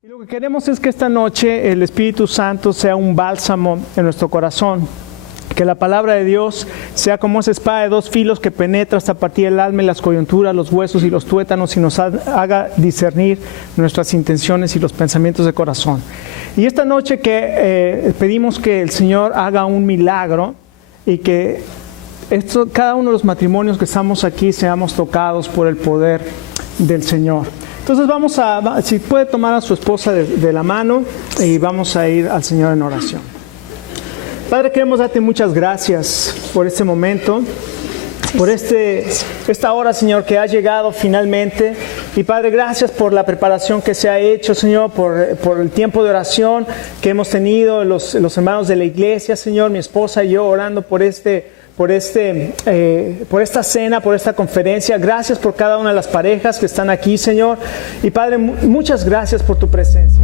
Y lo que queremos es que esta noche el Espíritu Santo sea un bálsamo en nuestro corazón. Que la palabra de Dios sea como esa espada de dos filos que penetra hasta partir el alma y las coyunturas, los huesos y los tuétanos y nos haga discernir nuestras intenciones y los pensamientos de corazón. Y esta noche que pedimos que el Señor haga un milagro y que cada uno de los matrimonios que estamos aquí seamos tocados por el poder del Señor. Entonces si puede tomar a su esposa de la mano y vamos a ir al Señor en oración. Padre, queremos darte muchas gracias por este momento, por esta hora, Señor, que ha llegado finalmente. Y Padre, gracias por la preparación que se ha hecho, Señor, por el tiempo de oración que hemos tenido, los hermanos de la iglesia, Señor, mi esposa y yo orando por esta cena, por esta conferencia. Gracias por cada una de las parejas que están aquí, Señor. Y Padre, muchas gracias por tu presencia.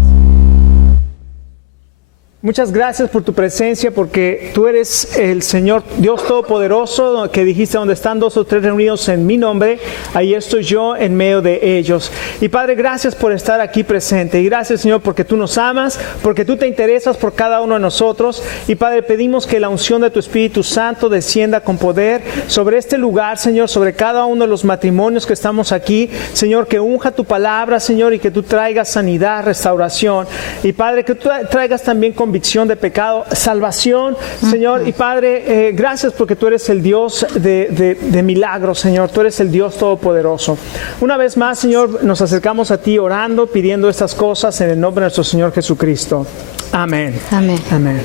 Muchas gracias por tu presencia, porque tú eres el Señor Dios Todopoderoso, que dijiste: donde están dos o tres reunidos en mi nombre, ahí estoy yo en medio de ellos. Y Padre, gracias por estar aquí presente. Y gracias, Señor, porque tú nos amas, porque tú te interesas por cada uno de nosotros. Y Padre, pedimos que la unción de tu Espíritu Santo descienda con poder sobre este lugar, Señor, sobre cada uno de los matrimonios que estamos aquí. Señor, que unja tu palabra, Señor, y que tú traigas sanidad, restauración. Y Padre, que tú traigas también convicción de pecado, salvación, Señor. Y Padre, gracias porque tú eres el Dios de milagros, Señor. Tú eres el Dios Todopoderoso. Una vez más, Señor, nos acercamos a ti orando, pidiendo estas cosas en el nombre de nuestro Señor Jesucristo. Amén. Amén. Amén.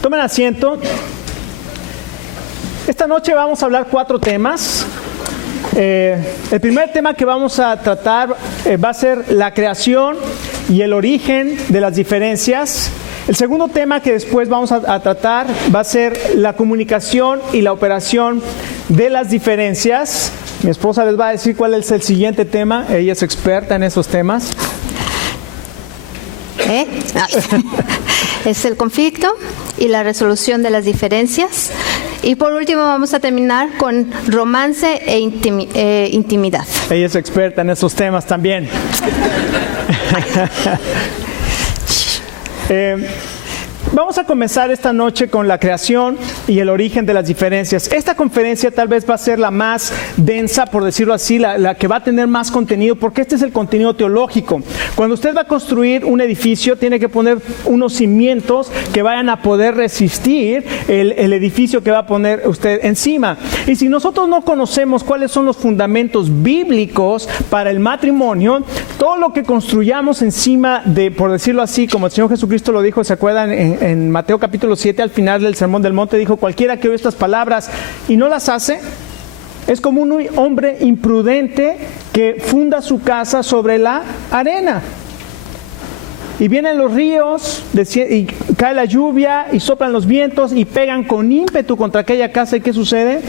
Tomen asiento. Esta noche vamos a hablar 4 temas. El primer tema que vamos a tratar va a ser la creación y el origen de las diferencias. El segundo tema que después vamos a tratar va a ser la comunicación y la operación de las diferencias. Mi esposa les va a decir cuál es el siguiente tema. Ella es experta en esos temas. Es el conflicto y la resolución de las diferencias. Y por último vamos a terminar con romance e intimidad. Ella es experta en esos temas también. Vamos a comenzar esta noche con la creación y el origen de las diferencias. Esta conferencia tal vez va a ser la más densa, por decirlo así, la que va a tener más contenido, porque este es el contenido teológico. Cuando usted va a construir un edificio, tiene que poner unos cimientos que vayan a poder resistir el edificio que va a poner usted encima. Y si nosotros no conocemos cuáles son los fundamentos bíblicos para el matrimonio, todo lo que construyamos encima de, por decirlo así, como el Señor Jesucristo lo dijo, ¿se acuerdan? En Mateo capítulo 7, al final del Sermón del Monte, dijo: cualquiera que oye estas palabras y no las hace, es como un hombre imprudente que funda su casa sobre la arena. Y vienen los ríos, y cae la lluvia, y soplan los vientos, y pegan con ímpetu contra aquella casa. ¿Y qué sucede?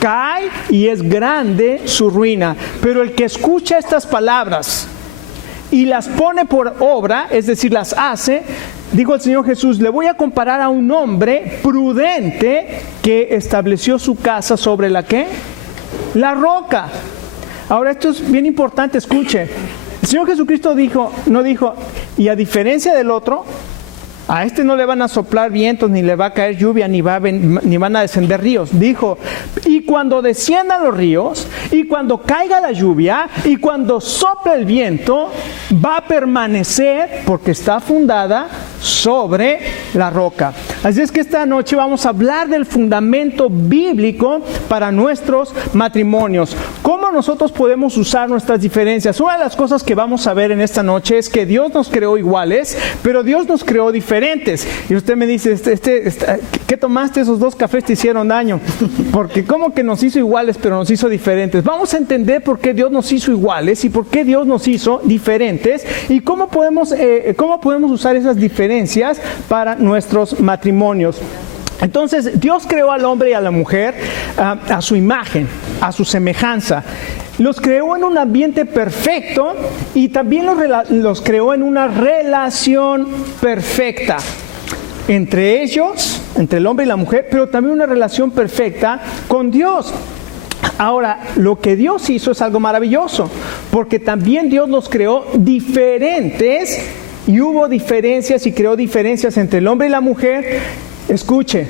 Cae, y es grande su ruina. Pero el que escucha estas palabras y las pone por obra, es decir, las hace, dijo el Señor Jesús, le voy a comparar a un hombre prudente que estableció su casa sobre ¿la qué? La roca. Ahora, esto es bien importante, escuche. El Señor Jesucristo no dijo, y a diferencia del otro, a este no le van a soplar vientos, ni le va a caer lluvia, ni van a descender ríos. Dijo, y cuando desciendan los ríos, y cuando caiga la lluvia, y cuando sople el viento, va a permanecer porque está fundada sobre la roca. Así es que esta noche vamos a hablar del fundamento bíblico para nuestros matrimonios. ¿Cómo nosotros podemos usar nuestras diferencias? Una de las cosas que vamos a ver en esta noche es que Dios nos creó iguales, pero Dios nos creó diferentes. Y usted me dice, ¿qué tomaste? Esos 2 cafés te hicieron daño. Porque ¿cómo que nos hizo iguales pero nos hizo diferentes? Vamos a entender por qué Dios nos hizo iguales y por qué Dios nos hizo diferentes y cómo podemos usar esas diferencias para nuestros matrimonios. Entonces, Dios creó al hombre y a la mujer a su imagen, a su semejanza. Los creó en un ambiente perfecto y también los creó en una relación perfecta entre ellos, entre el hombre y la mujer, pero también una relación perfecta con Dios. Ahora, lo que Dios hizo es algo maravilloso, porque también Dios los creó diferentes y hubo diferencias y creó diferencias entre el hombre y la mujer. Escuche,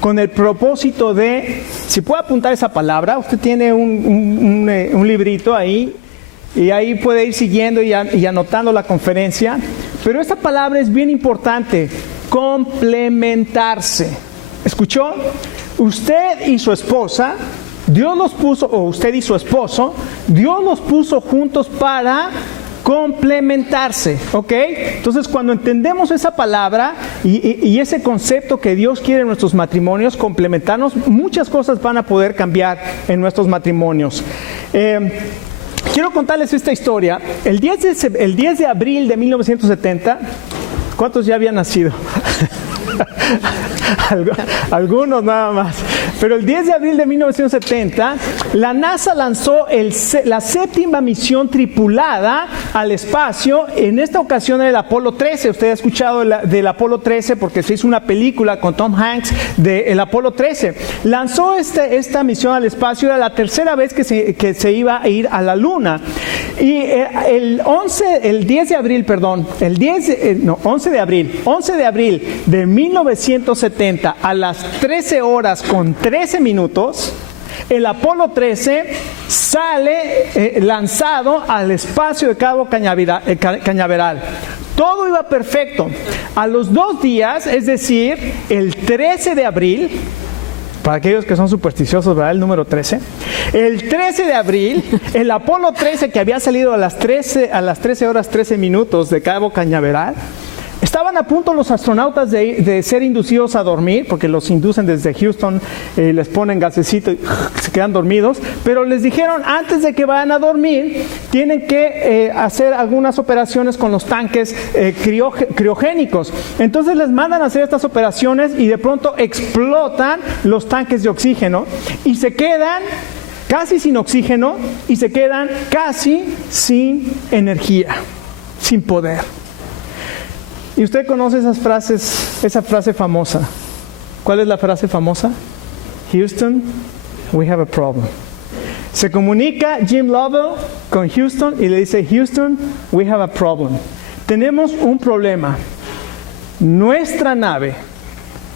con el propósito de, si puede apuntar esa palabra, usted tiene un librito ahí y ahí puede ir siguiendo y anotando la conferencia, pero esta palabra es bien importante, complementarse. ¿Escuchó? Usted y su esposa, Dios los puso, o usted y su esposo, Dios los puso juntos para complementarse, ¿ok? Entonces, cuando entendemos esa palabra y ese concepto que Dios quiere en nuestros matrimonios, complementarnos, muchas cosas van a poder cambiar en nuestros matrimonios. Quiero contarles esta historia. El 10 de abril de 1970, ¿cuántos ya habían nacido? Algunos nada más. Pero el 10 de abril de 1970, la NASA lanzó la séptima misión tripulada al espacio. En esta ocasión era el Apolo 13. Usted ha escuchado del Apolo 13 porque se hizo una película con Tom Hanks del Apolo 13. Lanzó esta misión al espacio. Era la tercera vez que se iba a ir a la Luna. Y el 11 de abril de 1970 a las 13 horas con 13 minutos, el Apolo 13 sale lanzado al espacio de Cabo Cañaveral. Todo iba perfecto. A los 2 días, es decir, el 13 de abril, para aquellos que son supersticiosos, ¿verdad? El número 13. El 13 de abril, el Apolo 13, que había salido a las 13 horas 13 minutos de Cabo Cañaveral, estaban a punto los astronautas de ser inducidos a dormir, porque los inducen desde Houston, les ponen gasecito y se quedan dormidos, pero les dijeron, antes de que vayan a dormir, tienen que hacer algunas operaciones con los tanques criogénicos. Entonces les mandan a hacer estas operaciones y de pronto explotan los tanques de oxígeno y se quedan casi sin oxígeno y se quedan casi sin energía, sin poder. Y usted conoce esa frase famosa. ¿Cuál es la frase famosa? Houston, we have a problem. Se comunica Jim Lovell con Houston y le dice, Houston, we have a problem. Tenemos un problema. Nuestra nave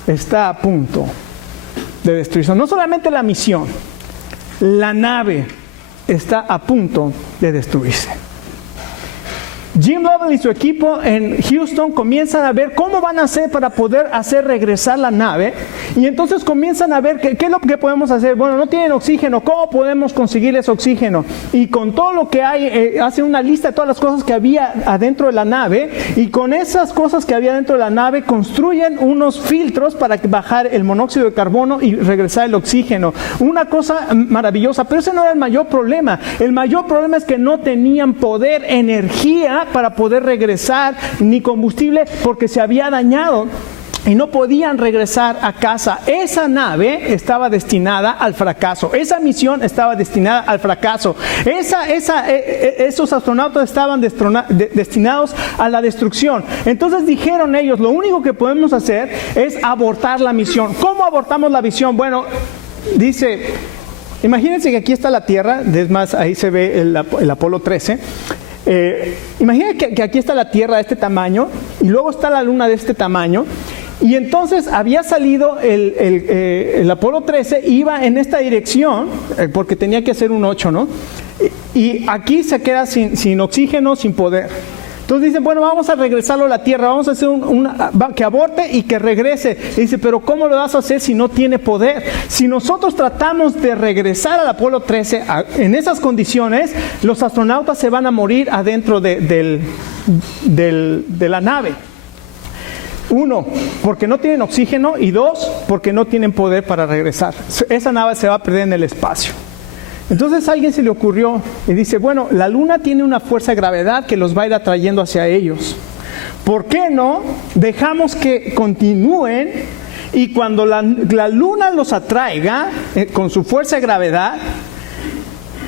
está a punto de destruirse. No solamente la misión, la nave está a punto de destruirse. Jim Lovell y su equipo en Houston comienzan a ver cómo van a hacer para poder hacer regresar la nave, y entonces comienzan a ver qué es lo que podemos hacer. Bueno, no tienen oxígeno, ¿cómo podemos conseguirles oxígeno? Y con todo lo que hay, hacen una lista de todas las cosas que había adentro de la nave, y con esas cosas que había dentro de la nave construyen unos filtros para bajar el monóxido de carbono y regresar el oxígeno. Una cosa maravillosa, pero ese no era el mayor problema. El mayor problema es que no tenían poder, energía para poder regresar, ni combustible, porque se había dañado y no podían regresar a casa. Esa nave estaba destinada al fracaso. Esa misión estaba destinada al fracaso. Esos astronautas estaban destinados a la destrucción. Entonces dijeron ellos, lo único que podemos hacer es abortar la misión. ¿Cómo abortamos la misión? Bueno, dice, imagínense que aquí está la Tierra, es más, ahí se ve el Apolo 13. Imagínense que aquí está la Tierra de este tamaño y luego está la Luna de este tamaño. Y entonces había salido el Apolo 13, iba en esta dirección, porque tenía que hacer un 8, ¿no? Y aquí se queda sin oxígeno, sin poder. Entonces dicen, bueno, vamos a regresarlo a la Tierra, vamos a hacer que aborte y que regrese. Y dice, pero ¿cómo lo vas a hacer si no tiene poder? Si nosotros tratamos de regresar al Apolo 13 en esas condiciones, los astronautas se van a morir adentro de la nave. 1, porque no tienen oxígeno, y 2, porque no tienen poder para regresar. Esa nave se va a perder en el espacio. Entonces a alguien se le ocurrió y dice, bueno, la Luna tiene una fuerza de gravedad que los va a ir atrayendo hacia ellos. ¿Por qué no dejamos que continúen y cuando la Luna los atraiga con su fuerza de gravedad,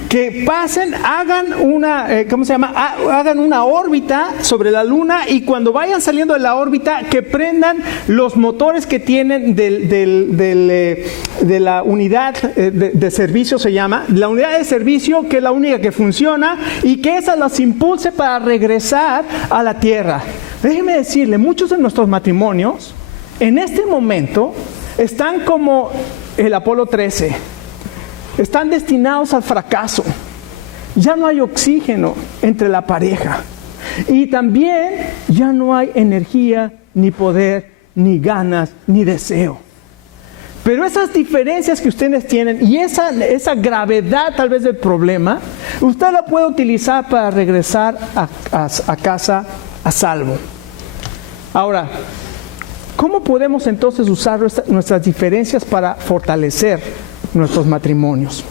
que pasen, hagan una, hagan una órbita sobre la luna, y cuando vayan saliendo de la órbita, que prendan los motores que tienen de la unidad de servicio, se llama, la unidad de servicio, que es la única que funciona, y que esa las impulse para regresar a la Tierra. Déjeme decirle, muchos de nuestros matrimonios, en este momento, están como el Apolo 13. Están destinados al fracaso. Ya no hay oxígeno entre la pareja. Y también ya no hay energía, ni poder, ni ganas, ni deseo. Pero esas diferencias que ustedes tienen y esa gravedad tal vez del problema, usted la puede utilizar para regresar a casa a salvo. Ahora, ¿cómo podemos entonces usar nuestras diferencias para fortalecer nuestros matrimonios?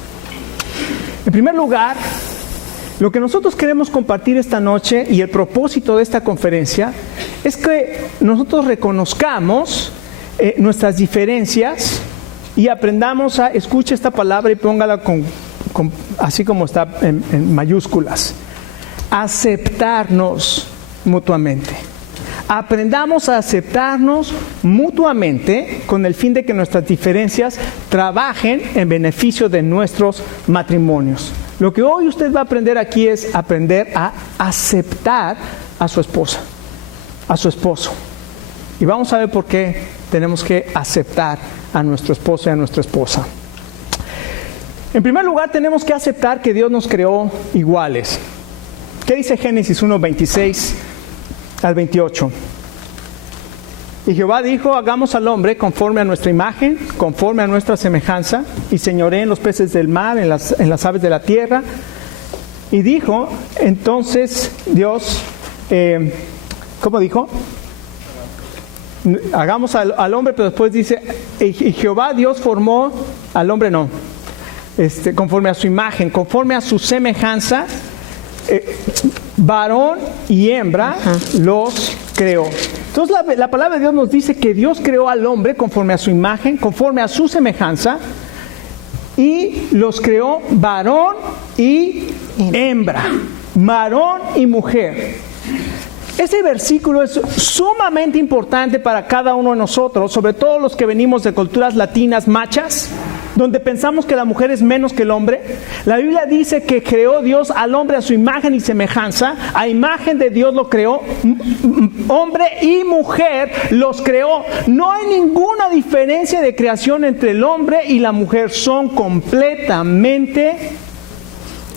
En primer lugar, lo que nosotros queremos compartir esta noche y el propósito de esta conferencia es que nosotros reconozcamos nuestras diferencias y aprendamos a, escuche esta palabra y póngala así como está en mayúsculas, aceptarnos mutuamente. Aprendamos a aceptarnos mutuamente con el fin de que nuestras diferencias trabajen en beneficio de nuestros matrimonios. Lo que hoy usted va a aprender aquí es aprender a aceptar a su esposa, a su esposo. Y vamos a ver por qué tenemos que aceptar a nuestro esposo y a nuestra esposa. En primer lugar, tenemos que aceptar que Dios nos creó iguales. ¿Qué dice Génesis 1:26 al 28? Y Jehová dijo: hagamos al hombre conforme a nuestra imagen, conforme a nuestra semejanza, y señoree en los peces del mar, en las aves de la tierra. Y dijo entonces Dios, ¿cómo dijo? Hagamos al hombre, pero después dice, y Jehová Dios formó al hombre, conforme a su imagen, conforme a su semejanza, varón y hembra los creó. Entonces la palabra de Dios nos dice que Dios creó al hombre conforme a su imagen, conforme a su semejanza, y los creó varón y hembra, varón y mujer. Este versículo es sumamente importante para cada uno de nosotros, sobre todo los que venimos de culturas latinas machas, donde pensamos que la mujer es menos que el hombre. La Biblia dice que creó Dios al hombre a su imagen y semejanza, a imagen de Dios lo creó, hombre y mujer los creó. No hay ninguna diferencia de creación entre el hombre y la mujer, son completamente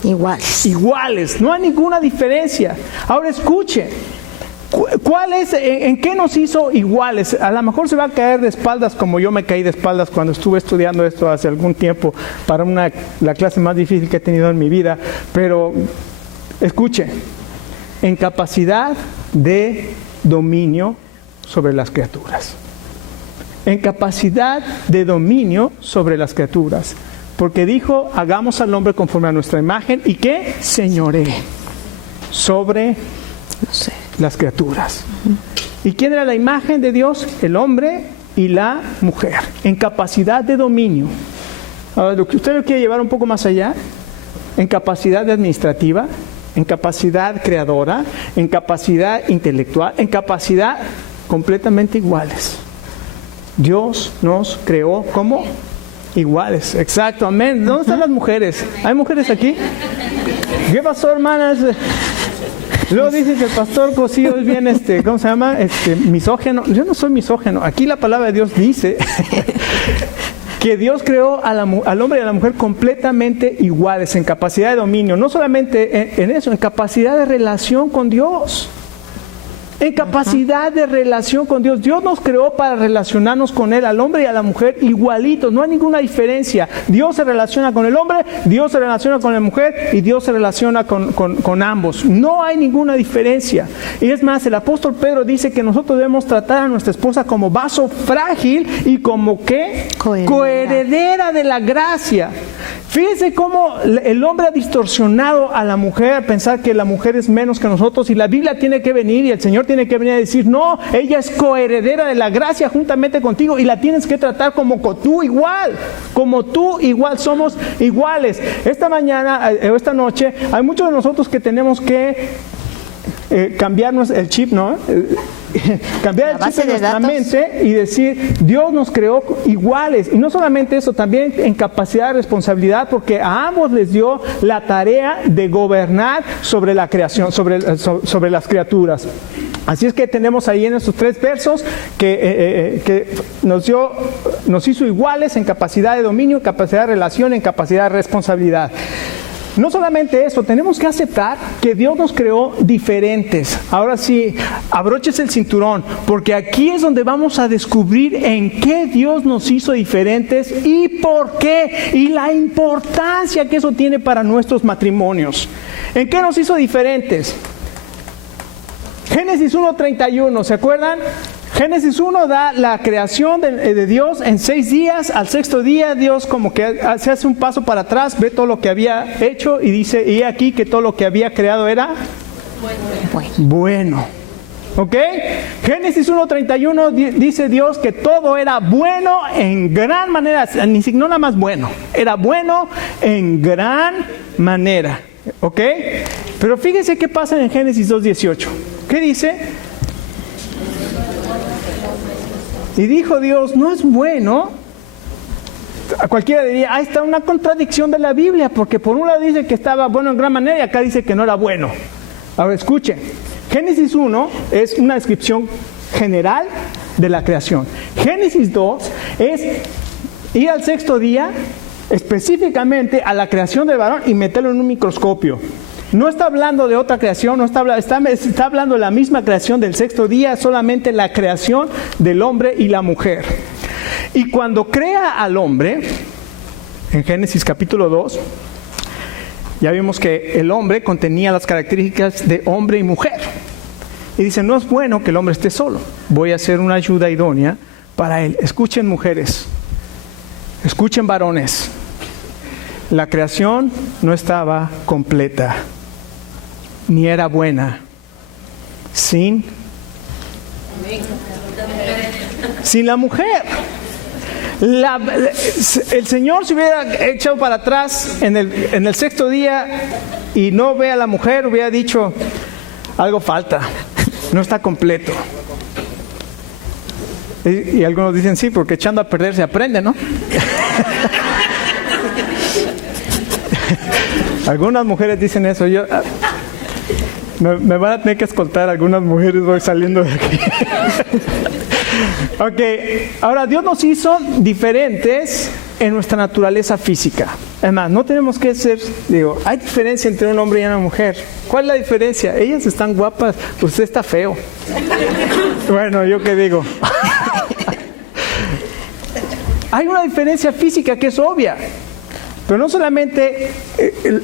iguales, no hay ninguna diferencia. Ahora escuche, ¿cuál es, en qué nos hizo iguales? A lo mejor se va a caer de espaldas como yo me caí de espaldas cuando estuve estudiando esto hace algún tiempo para la clase más difícil que he tenido en mi vida, pero escuche, en capacidad de dominio sobre las criaturas. En capacidad de dominio sobre las criaturas. Porque dijo, hagamos al hombre conforme a nuestra imagen, y que señoree sobre las criaturas. ¿Y quién era la imagen de Dios? El hombre y la mujer, en capacidad de dominio. Ahora, lo que usted lo quiere llevar un poco más allá, en capacidad administrativa, en capacidad creadora, en capacidad intelectual, en capacidad completamente iguales. Dios nos creó como iguales, exacto, amén. ¿Dónde están las mujeres? ¿Hay mujeres aquí? ¿Qué pasó, hermanas? Luego dicen que el pastor Cosío es bien, ¿cómo se llama? Misógeno. Yo no soy misógeno. Aquí la palabra de Dios dice que Dios creó al hombre y a la mujer completamente iguales en capacidad de dominio. No solamente en eso, en capacidad de relación con Dios. En capacidad de relación con Dios. Dios nos creó para relacionarnos con Él, al hombre y a la mujer igualitos, no hay ninguna diferencia. Dios se relaciona con el hombre, Dios se relaciona con la mujer y Dios se relaciona con ambos. No hay ninguna diferencia. Y es más, el apóstol Pedro dice que nosotros debemos tratar a nuestra esposa como vaso frágil y como ¿qué? Coheredera de la gracia. Fíjense cómo el hombre ha distorsionado a la mujer a pensar que la mujer es menos que nosotros, y la Biblia tiene que venir y el Señor tiene que venir a decir, no, ella es coheredera de la gracia juntamente contigo y la tienes que tratar como tú igual, somos iguales. Esta mañana, esta noche, hay muchos de nosotros que tenemos que cambiarnos el chip, ¿no? Cambiar el chip en nuestra mente y decir, Dios nos creó iguales. Y no solamente eso, también en capacidad de responsabilidad, porque a ambos les dio la tarea de gobernar sobre la creación, sobre las criaturas. Así es que tenemos ahí en estos 3 versos que nos hizo iguales en capacidad de dominio, en capacidad de relación, en capacidad de responsabilidad. No solamente eso, tenemos que aceptar que Dios nos creó diferentes. Ahora sí, abróchese el cinturón, porque aquí es donde vamos a descubrir en qué Dios nos hizo diferentes y por qué, y la importancia que eso tiene para nuestros matrimonios. ¿En qué nos hizo diferentes? Génesis 1:31, ¿se acuerdan? Génesis 1 da la creación de Dios en 6 días. Al 6º día Dios como que se hace un paso para atrás, ve todo lo que había hecho y dice, y aquí que todo lo que había creado era bueno. ¿Ok? Génesis 1:31 dice Dios que todo era bueno en gran manera, no nada más bueno, era bueno en gran manera. ¿Ok? Pero fíjense qué pasa en Génesis 2:18. ¿Qué dice? Y dijo Dios, no es bueno. A cualquiera diría, ahí está una contradicción de la Biblia, porque por un lado dice que estaba bueno en gran manera y acá dice que no era bueno. Ahora escuchen, Génesis 1 es una descripción general de la creación. Génesis 2 es ir al 6º día, específicamente a la creación del varón y meterlo en un microscopio. No está hablando de otra creación, está hablando de la misma creación del 6º día, solamente la creación del hombre y la mujer. Y cuando crea al hombre, en Génesis capítulo 2, ya vimos que el hombre contenía las características de hombre y mujer. Y dice, no es bueno que el hombre esté solo, voy a hacer una ayuda idónea para él. Escuchen mujeres, escuchen varones, la creación no estaba completa, ni era buena, sin la mujer. El Señor se hubiera echado para atrás en el 6º día y no ve a la mujer, hubiera dicho, algo falta, no está completo. Y algunos dicen, sí, porque echando a perder se aprende, ¿no? Algunas mujeres dicen eso. Me van a tener que escoltar algunas mujeres, voy saliendo de aquí. Ok, ahora Dios nos hizo diferentes en nuestra naturaleza física. Además, no tenemos que ser, hay diferencia entre un hombre y una mujer. ¿Cuál es la diferencia? Ellas están guapas, usted está feo. Bueno, ¿yo qué digo? Hay una diferencia física que es obvia. Pero no solamente,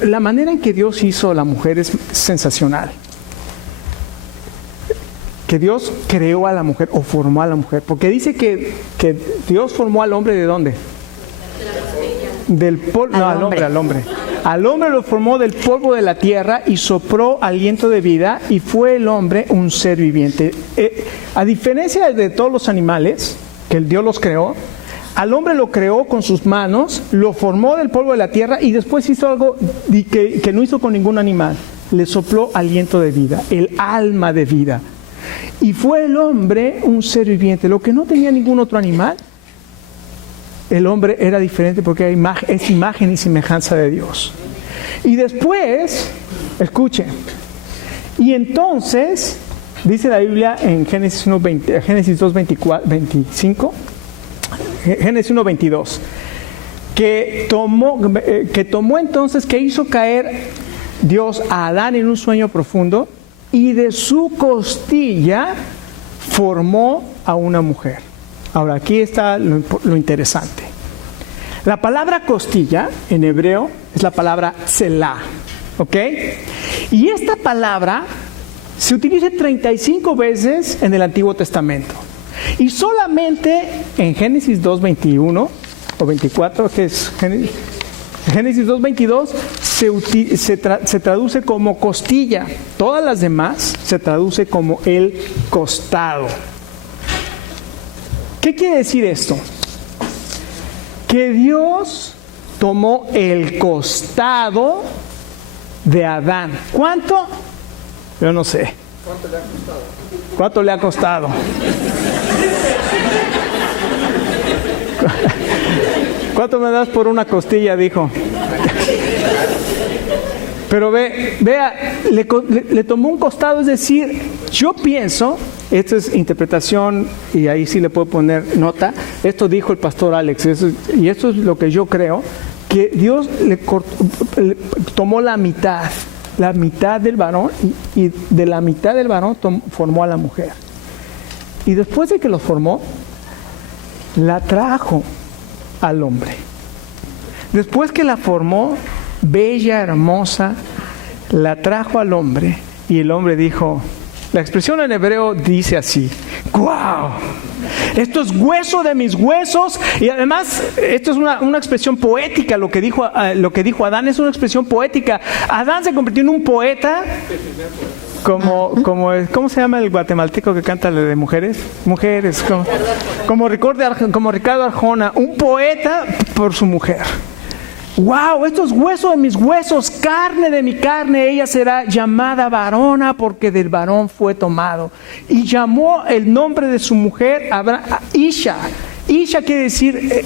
la manera en que Dios hizo a la mujer es sensacional. Que Dios creó a la mujer o formó a la mujer. Porque dice que Dios formó al hombre ¿de dónde? Del polvo. No, al hombre. Al hombre lo formó del polvo de la tierra y sopló aliento de vida y fue el hombre un ser viviente. A diferencia de todos los animales que Dios los creó, al hombre lo creó con sus manos, lo formó del polvo de la tierra y después hizo algo que no hizo con ningún animal. Le sopló aliento de vida, el alma de vida. Y fue el hombre un ser viviente, lo que no tenía ningún otro animal. El hombre era diferente porque es imagen y semejanza de Dios. Y después, escuchen, y entonces, dice la Biblia en Génesis 2:25, Génesis 1:22, que tomó entonces, que hizo caer Dios a Adán en un sueño profundo y de su costilla formó a una mujer. Ahora, aquí está lo interesante. La palabra costilla en hebreo es la palabra selah, ¿ok? Y esta palabra se utiliza 35 veces en el Antiguo Testamento. Y solamente en Génesis 2:21 o 24, que es Génesis 2:22 se traduce como costilla. Todas las demás se traduce como el costado. ¿Qué quiere decir esto? Que Dios tomó el costado de Adán. ¿Cuánto? Yo no sé. ¿Cuánto le ha costado? ¿Cuánto le ha costado? ¿Cuánto me das por una costilla? Dijo. Pero vea, le tomó un costado, es decir, yo pienso, esta es interpretación y ahí sí le puedo poner nota, esto dijo el pastor Alex, y esto es lo que yo creo, que Dios le tomó la mitad del varón y de la mitad del varón formó a la mujer. Y después de que los formó, la trajo al hombre. Después que la formó, bella, hermosa, la trajo al hombre y el hombre dijo, la expresión en hebreo dice así, ¡guau! Esto es hueso de mis huesos. Y además, esto es una expresión poética, lo que dijo Adán es una expresión poética. Adán se convirtió en un poeta, ¿cómo se llama el guatemalteco que canta de mujeres? Mujeres, como Ricardo Arjona, un poeta por su mujer. ¡Wow! Esto es hueso de mis huesos, carne de mi carne. Ella será llamada varona porque del varón fue tomado. Y llamó el nombre de su mujer Isha. Isha quiere decir,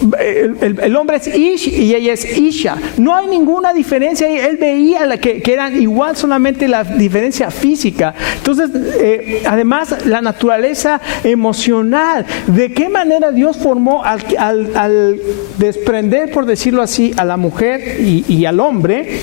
el hombre es Ish y ella es Isha. No hay ninguna diferencia. Él veía que eran igual, solamente la diferencia física. Entonces, además, la naturaleza emocional. ¿De qué manera Dios formó al desprender, por decirlo así, a la mujer y al hombre?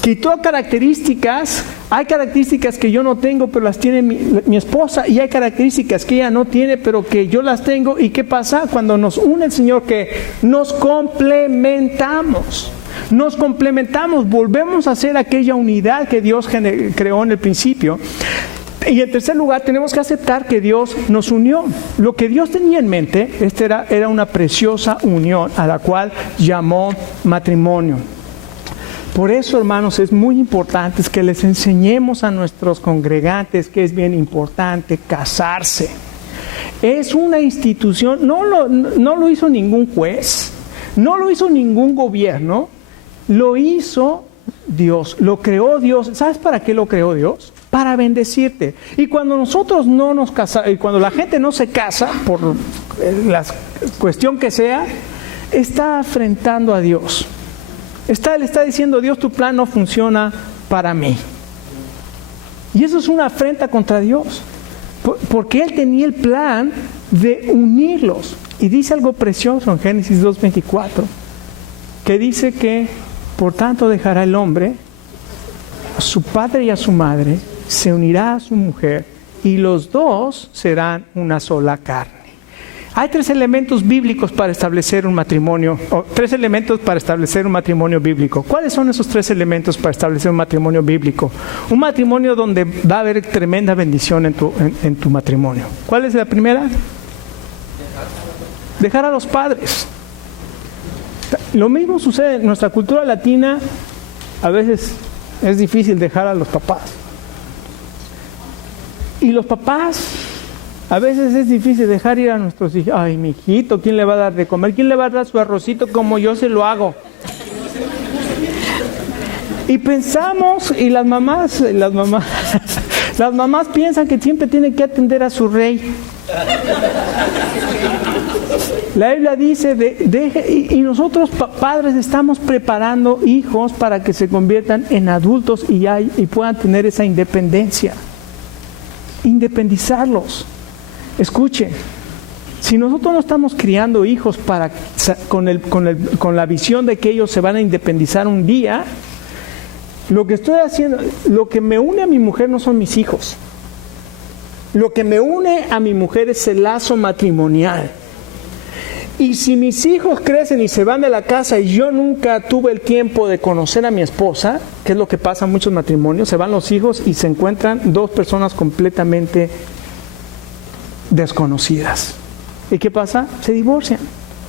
Quitó características. Hay características que yo no tengo, pero las tiene mi esposa, y hay características que ella no tiene, pero que yo las tengo. ¿Y qué pasa? Cuando nos une el Señor, que nos complementamos. Nos complementamos, volvemos a ser aquella unidad que Dios creó en el principio. Y en tercer lugar, tenemos que aceptar que Dios nos unió. Lo que Dios tenía en mente, era una preciosa unión a la cual llamó matrimonio. Por eso, hermanos, es muy importante que les enseñemos a nuestros congregantes que es bien importante casarse. Es una institución, no lo hizo ningún juez, no lo hizo ningún gobierno, lo hizo Dios, lo creó Dios. ¿Sabes para qué lo creó Dios? Para bendecirte. Y cuando nosotros no nos casamos, y cuando la gente no se casa, por la cuestión que sea, está afrentando a Dios. Le está diciendo, Dios, tu plan no funciona para mí. Y eso es una afrenta contra Dios, porque Él tenía el plan de unirlos. Y dice algo precioso en Génesis 2:24, que dice que, por tanto, dejará el hombre a su padre y a su madre, se unirá a su mujer, y los dos serán una sola carne. Hay 3 elementos bíblicos para establecer un matrimonio, o 3 elementos para establecer un matrimonio bíblico. ¿Cuáles son esos 3 elementos para establecer un matrimonio bíblico? Un matrimonio donde va a haber tremenda bendición en tu matrimonio. ¿Cuál es la primera? Dejar a los padres. Lo mismo sucede en nuestra cultura latina. A veces es difícil dejar a los papás. Y los papás, a veces es difícil dejar ir a nuestros hijos. Ay, mi hijito, ¿quién le va a dar de comer? ¿Quién le va a dar su arrocito como yo se lo hago? Y pensamos, y las mamás piensan que siempre tienen que atender a su rey. La Biblia dice, y nosotros padres estamos preparando hijos para que se conviertan en adultos y puedan tener esa independencia. Independizarlos. Escuchen, si nosotros no estamos criando hijos con la visión de que ellos se van a independizar un día, lo que estoy haciendo, lo que me une a mi mujer no son mis hijos. Lo que me une a mi mujer es el lazo matrimonial. Y si mis hijos crecen y se van de la casa y yo nunca tuve el tiempo de conocer a mi esposa, que es lo que pasa en muchos matrimonios, se van los hijos y se encuentran 2 personas completamente desconocidas. ¿Y qué pasa? Se divorcian.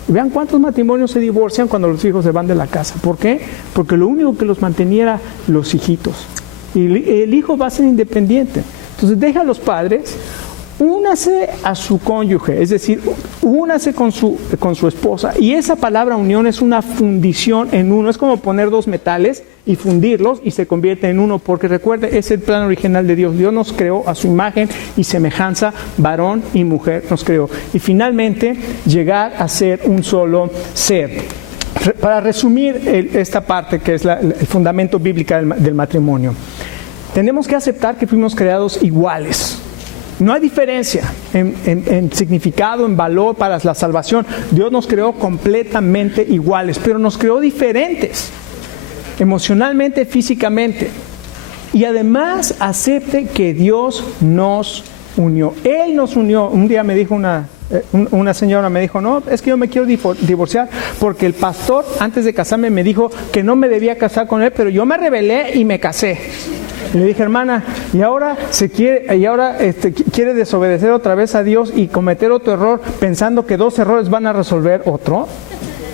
Vean cuántos matrimonios se divorcian cuando los hijos se van de la casa. ¿Por qué? Porque lo único que los mantenía era los hijitos. Y el hijo va a ser independiente. Entonces deja a los padres, únase a su cónyuge, es decir, únase con su esposa. Y esa palabra unión es una fundición en uno, es como poner dos metales y fundirlos y se convierte en uno, porque recuerde, es el plan original de Dios. Dios nos creó a su imagen y semejanza, varón y mujer nos creó. Y finalmente llegar a ser un solo ser. Para resumir esta parte que es el fundamento bíblico del matrimonio, tenemos que aceptar que fuimos creados iguales. No hay diferencia en significado, en valor para la salvación. Dios nos creó completamente iguales, pero nos creó diferentes, emocionalmente, físicamente. Y además acepte que Dios nos unió. Él nos unió. Un día me dijo una señora, me dijo, no, es que yo me quiero divorciar porque el pastor antes de casarme me dijo que no me debía casar con él, pero yo me rebelé y me casé. Y le dije, hermana, ¿y ahora quiere desobedecer otra vez a Dios y cometer otro error pensando que 2 errores van a resolver otro?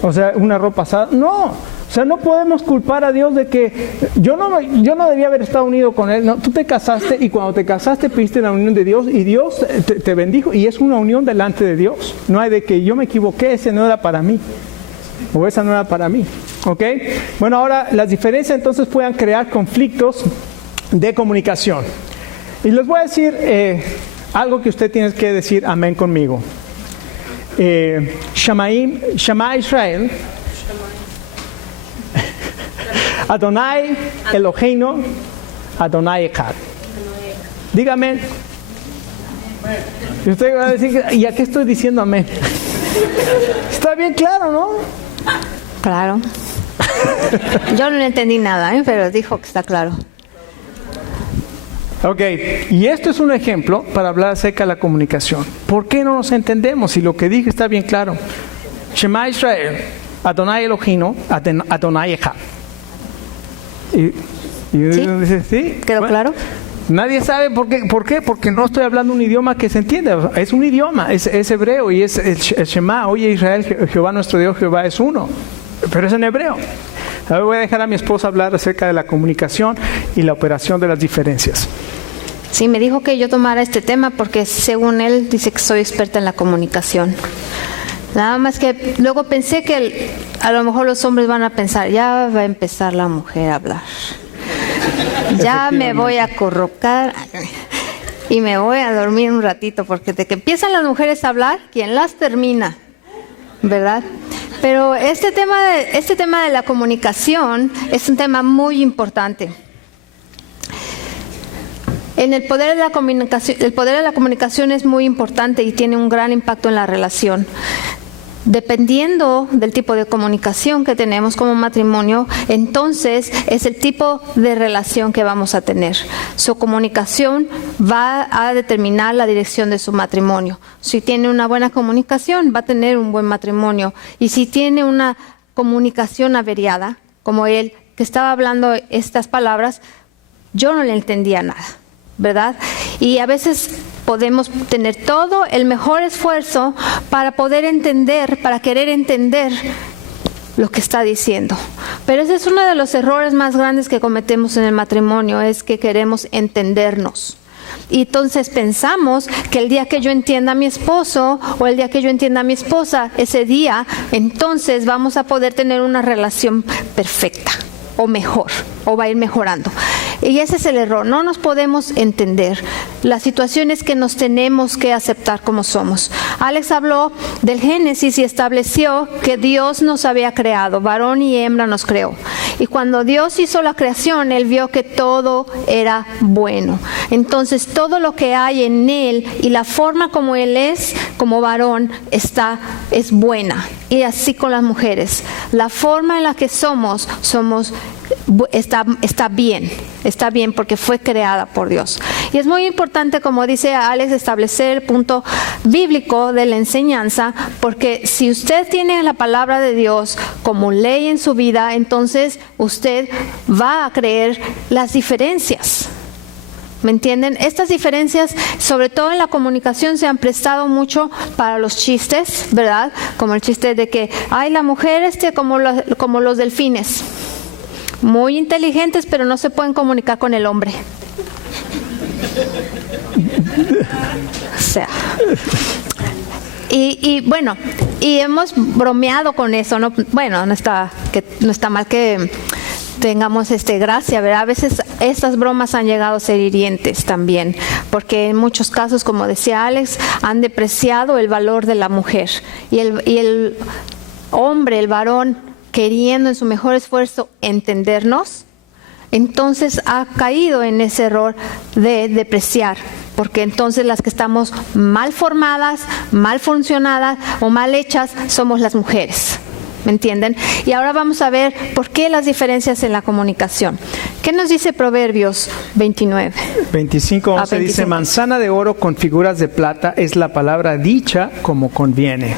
O sea, un error pasado. No, o sea, no podemos culpar a Dios de que yo no debía haber estado unido con Él. No, tú te casaste y cuando te casaste pediste la unión de Dios y Dios te bendijo y es una unión delante de Dios. No hay de que yo me equivoqué, ese no era para mí. O esa no era para mí. ¿Ok? Bueno, ahora las diferencias entonces puedan crear conflictos de comunicación. Y les voy a decir algo que usted tiene que decir amén conmigo. Shema Israel, Adonai Eloheinu, Adonai Echad. Dígame. Y usted va a decir, ¿y a qué estoy diciendo amén? Está bien claro, ¿no? Claro. Yo no entendí nada, pero dijo que está claro. Ok, y esto es un ejemplo para hablar acerca de la comunicación. ¿Por qué no nos entendemos? Si lo que dije está bien claro. Shema Israel, Adonai Eloheinu, Adonai Echad. Y ¿Sí? dice, ¿sí? ¿Quedó claro? Nadie sabe por qué, porque no estoy hablando un idioma que se entiende. Es un idioma, es hebreo y es el Shema. Oye Israel, Jehová nuestro Dios, Jehová es uno. Pero es en hebreo. Ahora voy a dejar a mi esposa hablar acerca de la comunicación y la operación de las diferencias. Sí, me dijo que yo tomara este tema porque según él dice que soy experta en la comunicación. Nada más que luego pensé que a lo mejor los hombres van a pensar, ya va a empezar la mujer a hablar. Ya me voy a acurrucar y me voy a dormir un ratito porque de que empiezan las mujeres a hablar, ¿quién las termina? ¿Verdad? Pero este tema de la comunicación es un tema muy importante. El poder de la comunicación es muy importante y tiene un gran impacto en la relación. Dependiendo del tipo de comunicación que tenemos como matrimonio, entonces es el tipo de relación que vamos a tener. Su comunicación va a determinar la dirección de su matrimonio. Si tiene una buena comunicación, va a tener un buen matrimonio. Y si tiene una comunicación averiada, como él, que estaba hablando estas palabras, yo no le entendía nada, ¿verdad? Y a veces podemos tener todo el mejor esfuerzo para poder entender, para querer entender lo que está diciendo. Pero ese es uno de los errores más grandes que cometemos en el matrimonio, es que queremos entendernos. Y entonces pensamos que el día que yo entienda a mi esposo o el día que yo entienda a mi esposa, ese día, entonces vamos a poder tener una relación perfecta o mejor, o va a ir mejorando. Y ese es el error, no nos podemos entender. La situación es que nos tenemos que aceptar como somos. Alex habló del Génesis y estableció que Dios nos había creado, varón y hembra nos creó. Y cuando Dios hizo la creación, Él vio que todo era bueno. Entonces todo lo que hay en Él y la forma como Él es, como varón, es buena. Y así con las mujeres. La forma en la que somos está bien porque fue creada por Dios. Y es muy importante, como dice Alex, establecer el punto bíblico de la enseñanza, porque si usted tiene la palabra de Dios como ley en su vida, entonces usted va a creer las diferencias. ¿Me entienden? Estas diferencias, sobre todo en la comunicación, se han prestado mucho para los chistes, ¿verdad? Como el chiste de que, ay, la mujer como los delfines, muy inteligentes, pero no se pueden comunicar con el hombre. O sea, y bueno, y hemos bromeado con eso, ¿no? Bueno, no está mal que tengamos gracia, ¿verdad? A veces estas bromas han llegado a ser hirientes también, porque en muchos casos, como decía Alex, han depreciado el valor de la mujer. Y el hombre, el varón, queriendo en su mejor esfuerzo entendernos, entonces ha caído en ese error de depreciar, porque entonces las que estamos mal formadas, mal funcionadas o mal hechas somos las mujeres. ¿Me entienden? Y ahora vamos a ver por qué las diferencias en la comunicación. ¿Qué nos dice Proverbios 29? 25:11 dice, manzana de oro con figuras de plata es la palabra dicha como conviene.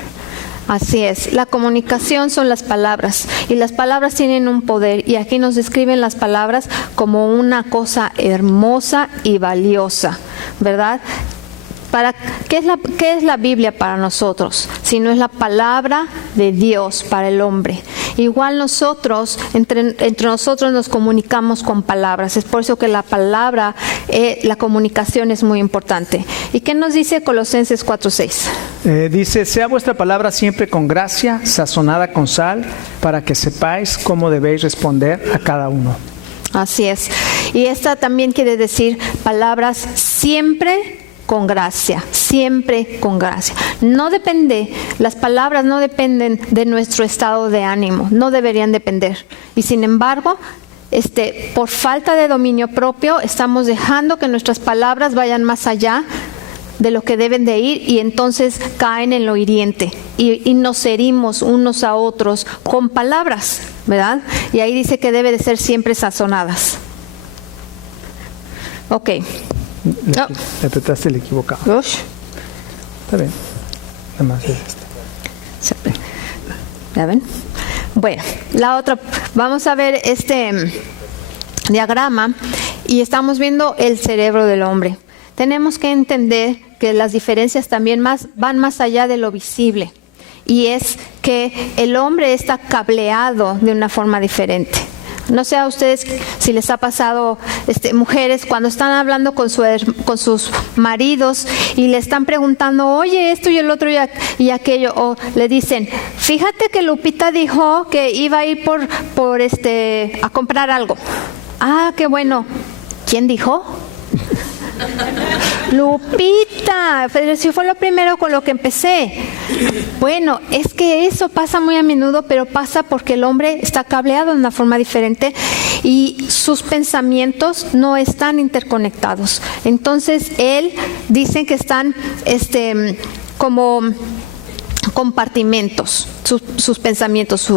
Así es, la comunicación son las palabras y las palabras tienen un poder y aquí nos describen las palabras como una cosa hermosa y valiosa, ¿verdad? ¿Qué es la Biblia para nosotros? Si no es la palabra de Dios para el hombre. Igual nosotros, entre nosotros nos comunicamos con palabras. Es por eso que la palabra, la comunicación es muy importante. ¿Y qué nos dice Colosenses 4:6? Dice, sea vuestra palabra siempre con gracia, sazonada con sal, para que sepáis cómo debéis responder a cada uno. Así es. Y esta también quiere decir palabras siempre con gracia, siempre con gracia. Las palabras no dependen de nuestro estado de ánimo, no deberían depender. Y sin embargo, por falta de dominio propio, estamos dejando que nuestras palabras vayan más allá de lo que deben de ir y entonces caen en lo hiriente y nos herimos unos a otros con palabras, ¿verdad? Y ahí dice que debe de ser siempre sazonadas. Ok. Le apretaste el equivocado. Está bien. Nada más es ¿Ya ven? Bueno, la otra, vamos a ver este diagrama y estamos viendo el cerebro del hombre. Tenemos que entender que las diferencias también van más allá de lo visible y es que el hombre está cableado de una forma diferente. No sé a ustedes si les ha pasado, mujeres, cuando están hablando con sus maridos y le están preguntando, oye, esto y el otro y aquello, o le dicen, fíjate que Lupita dijo que iba a ir a comprar algo. Ah, qué bueno. ¿Quién dijo? Lupita, pero si fue lo primero con lo que empecé. Bueno, es que eso pasa muy a menudo, pero pasa porque el hombre está cableado de una forma diferente y sus pensamientos no están interconectados. Entonces, dicen que están como compartimentos, sus pensamientos,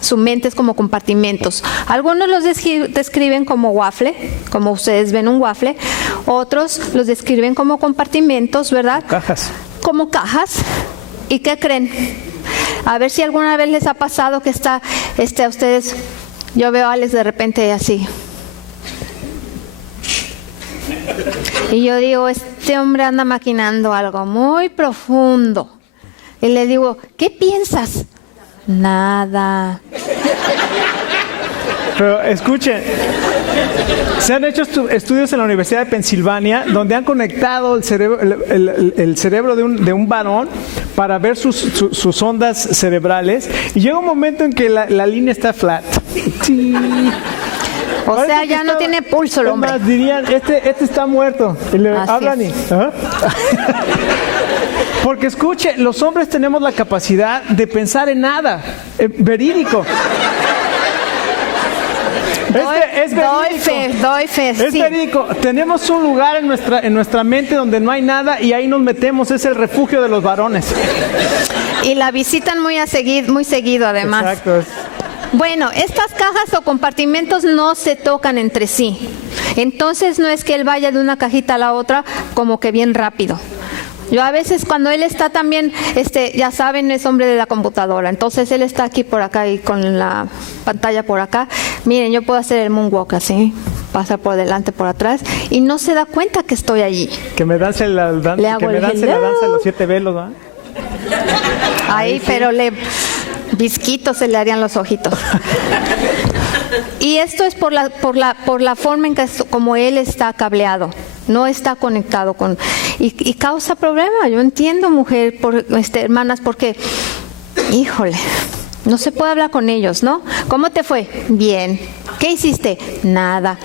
su mente es como compartimentos. Algunos los describen como waffle, como ustedes ven un waffle. Otros los describen como compartimentos, ¿verdad? Cajas. Como cajas. ¿Y qué creen? A ver si alguna vez les ha pasado que está a ustedes. Yo veo a Alex de repente así. Y yo digo, este hombre anda maquinando algo muy profundo. Y le digo, ¿qué piensas? Nada. Pero escuchen, se han hecho estudios en la Universidad de Pensilvania donde han conectado el cerebro de un varón para ver sus ondas cerebrales y llega un momento en que la línea está flat. Sí. O sea, ya no tiene pulso el hombre. Más dirían, este está muerto. Y le hablan y... ¿ah? Porque escuche, los hombres tenemos la capacidad de pensar en nada. Verídico. Doy fe. Es verídico. Tenemos un lugar en nuestra mente donde no hay nada y ahí nos metemos. Es el refugio de los varones. Y la visitan muy seguido además. Exacto. Bueno, estas cajas o compartimentos no se tocan entre sí. Entonces no es que él vaya de una cajita a la otra como que bien rápido. Yo a veces cuando él está también, ya saben, es hombre de la computadora. Entonces él está aquí por acá y con la pantalla por acá. Miren, yo puedo hacer el moonwalk así. pasa por delante, por atrás, y no se da cuenta que estoy allí. Que me dance la danza de los 7 velos, ¿no? Ahí, pero visquitos se le harían los ojitos. Y esto es por la forma en que como él está cableado, no está conectado con, y causa problema. Yo entiendo, mujer, hermanas, porque, híjole, no se puede hablar con ellos, ¿no? ¿Cómo te fue? Bien. ¿Qué hiciste? Nada.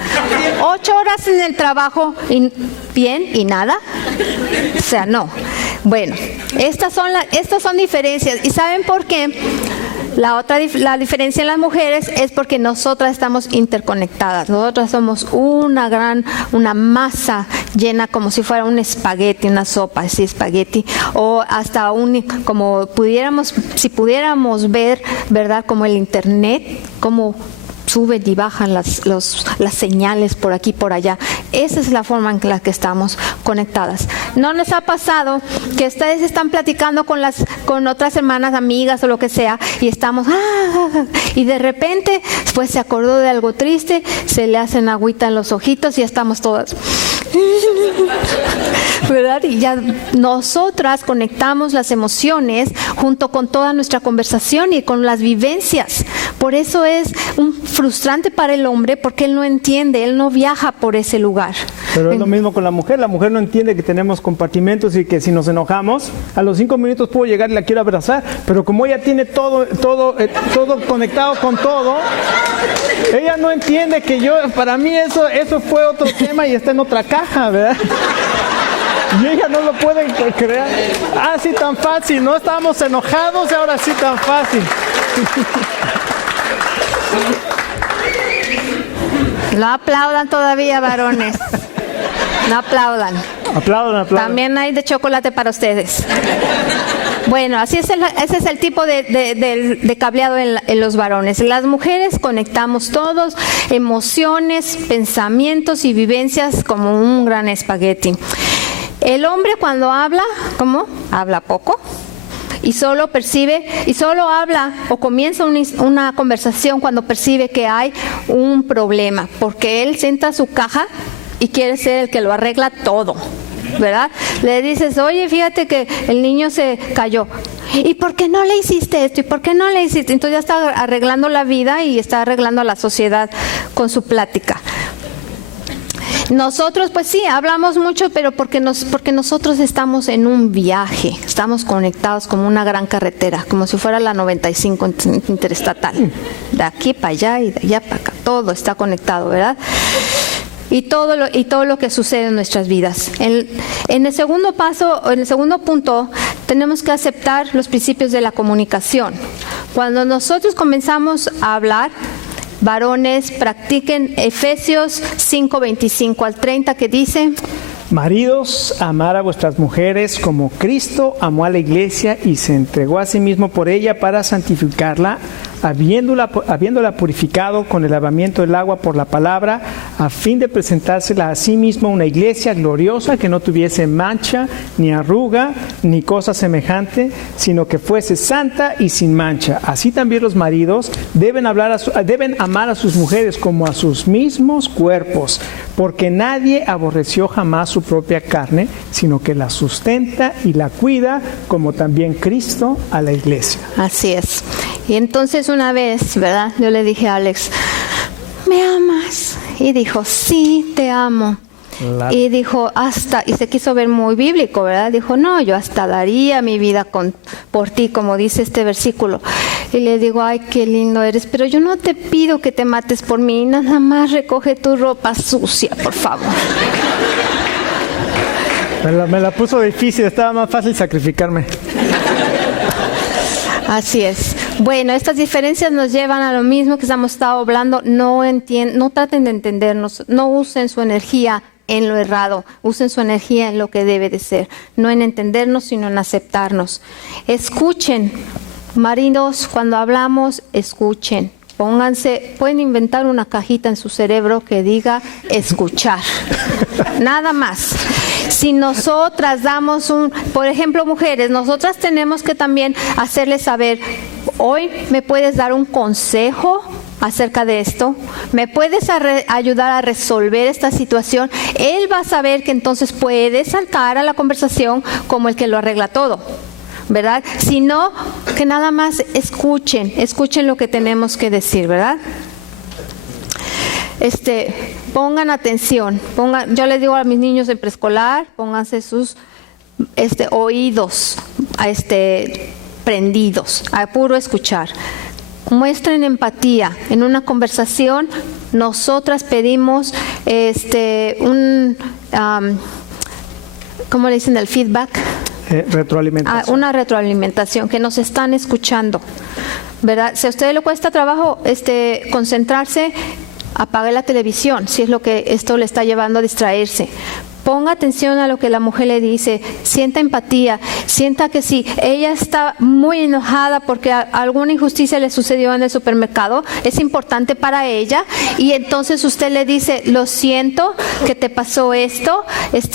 8 horas en el trabajo, bien, y nada. O sea, no. Bueno, estas son diferencias. ¿Y saben por qué? La diferencia en las mujeres es porque nosotras estamos interconectadas. Nosotras somos una masa llena como si fuera un espagueti, una sopa, así espagueti, o hasta si pudiéramos ver, ¿verdad? Como el internet, como suben y bajan las señales por aquí, por allá. Esa es la forma en la que estamos conectadas. ¿No les ha pasado que ustedes están platicando con otras hermanas, amigas o lo que sea, y estamos, y de repente, pues se acordó de algo triste, se le hacen agüita en los ojitos y estamos todas, ¿verdad? Y ya nosotras conectamos las emociones junto con toda nuestra conversación y con las vivencias. Por eso es frustrante para el hombre, porque él no entiende, él no viaja por ese lugar. Pero es lo mismo con la mujer no entiende que tenemos compartimentos y que si nos enojamos, a los 5 minutos puedo llegar y la quiero abrazar, pero como ella tiene todo conectado con todo, ella no entiende que para mí eso fue otro tema y está en otra caja, ¿verdad? Y ella no lo puede creer. Así tan fácil, no estábamos enojados y ahora sí tan fácil. No aplaudan todavía, varones. No aplaudan. Aplaudan. También hay de chocolate para ustedes. Bueno, ese es el tipo de cableado en los varones. Las mujeres conectamos todos, emociones, pensamientos y vivencias como un gran espagueti. El hombre cuando habla, ¿cómo? Habla poco. Y solo habla o comienza una conversación cuando percibe que hay un problema, porque él sienta su caja y quiere ser el que lo arregla todo, ¿verdad? Le dices, oye, fíjate que el niño se cayó. ¿Y por qué no le hiciste esto? ¿Y por qué no le hiciste? Entonces ya está arreglando la vida y está arreglando a la sociedad con su plática. Nosotros, pues sí, hablamos mucho, pero porque nosotros estamos en un viaje, estamos conectados como una gran carretera, como si fuera la 95 interestatal, de aquí para allá y de allá para acá, todo está conectado, ¿verdad? Y todo lo que sucede en nuestras vidas. En el segundo punto, tenemos que aceptar los principios de la comunicación. Cuando nosotros comenzamos a hablar, varones, practiquen Efesios 5:25 al 30, que dice: Maridos, amar a vuestras mujeres como Cristo amó a la iglesia y se entregó a sí mismo por ella para santificarla, habiéndola purificado con el lavamiento del agua por la palabra, a fin de presentársela a sí mismo una iglesia gloriosa que no tuviese mancha, ni arruga, ni cosa semejante, sino que fuese santa y sin mancha. Así también los maridos deben amar a sus mujeres como a sus mismos cuerpos, porque nadie aborreció jamás su propia carne, sino que la sustenta y la cuida, como también Cristo a la iglesia. Así es. Y entonces una vez, ¿verdad? Yo le dije a Alex, ¿me amas? Y dijo, sí, te amo. Claro. Y dijo, y se quiso ver muy bíblico, ¿verdad? Dijo, no, yo hasta daría mi vida por ti, como dice este versículo. Y le digo, ay, qué lindo eres, pero yo no te pido que te mates por mí, nada más recoge tu ropa sucia, por favor. Me la puso difícil, estaba más fácil sacrificarme. Así es. Bueno, estas diferencias nos llevan a lo mismo que hemos estado hablando. No traten de entendernos, no usen su energía en lo errado, usen su energía en lo que debe de ser, no en entendernos, sino en aceptarnos. Escuchen, maridos, cuando hablamos, escuchen. Pueden inventar una cajita en su cerebro que diga escuchar. Nada más. Si nosotras damos por ejemplo, mujeres, nosotras tenemos que también hacerles saber, hoy me puedes dar un consejo acerca de esto? ¿Me puedes ayudar a resolver esta situación? Él va a saber que entonces puede saltar a la conversación como el que lo arregla todo, ¿verdad? Sino que nada más escuchen lo que tenemos que decir, ¿verdad? Pongan atención, yo les digo a mis niños de preescolar, pónganse sus oídos prendidos, a puro escuchar. Muestren empatía. En una conversación, nosotras pedimos ¿cómo le dicen? El feedback. Retroalimentación. Una retroalimentación, que nos están escuchando, ¿verdad? Si a usted le cuesta trabajo concentrarse, apague la televisión, si es lo que esto le está llevando a distraerse. Ponga atención a lo que la mujer le dice, sienta empatía, sienta que si ella está muy enojada porque alguna injusticia le sucedió en el supermercado, es importante para ella, y entonces usted le dice, lo siento que te pasó esto,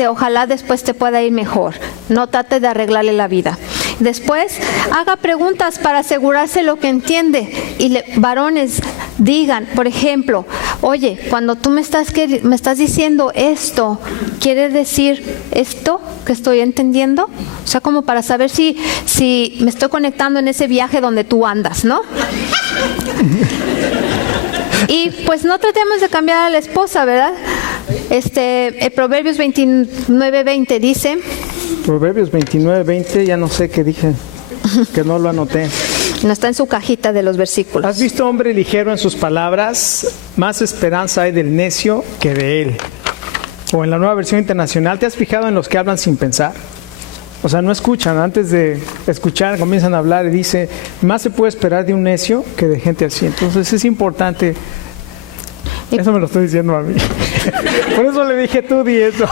ojalá después te pueda ir mejor. No trate de arreglarle la vida. Después, haga preguntas para asegurarse lo que entiende. Y varones, digan, por ejemplo, oye, cuando tú me estás diciendo esto, ¿quiere decir esto que estoy entendiendo? O sea, como para saber si me estoy conectando en ese viaje donde tú andas, ¿no? Y pues no tratemos de cambiar a la esposa, ¿verdad? El Proverbios 29:20 dice... Proverbios 29:20, ya no sé qué dije, que no lo anoté. No está en su cajita de los versículos. ¿Has visto hombre ligero en sus palabras? Más esperanza hay del necio que de él. O en la Nueva Versión Internacional, ¿te has fijado en los que hablan sin pensar? O sea, no escuchan, antes de escuchar comienzan a hablar y dice, más se puede esperar de un necio que de gente así. Entonces es importante. Eso me lo estoy diciendo a mí. Por eso le dije, tú di eso.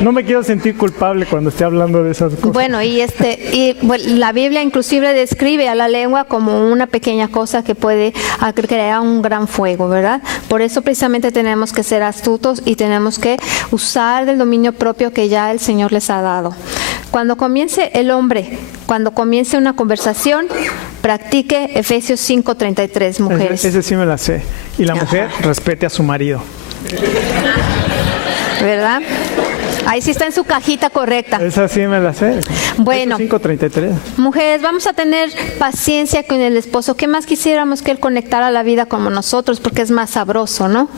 No me quiero sentir culpable cuando esté hablando de esas cosas. Bueno, la Biblia inclusive describe a la lengua como una pequeña cosa que puede crear un gran fuego, ¿verdad? Por eso precisamente tenemos que ser astutos y tenemos que usar del dominio propio que ya el Señor les ha dado. Cuando comience una conversación, practique Efesios 5:33, mujeres. Ese sí me la sé. Y la mujer respete a su marido. ¿Verdad? Ahí sí está en su cajita correcta. Esa sí me la sé. Bueno, 5:33. Mujeres, vamos a tener paciencia con el esposo. ¿Qué más quisiéramos que él conectara la vida como nosotros? Porque es más sabroso, ¿no?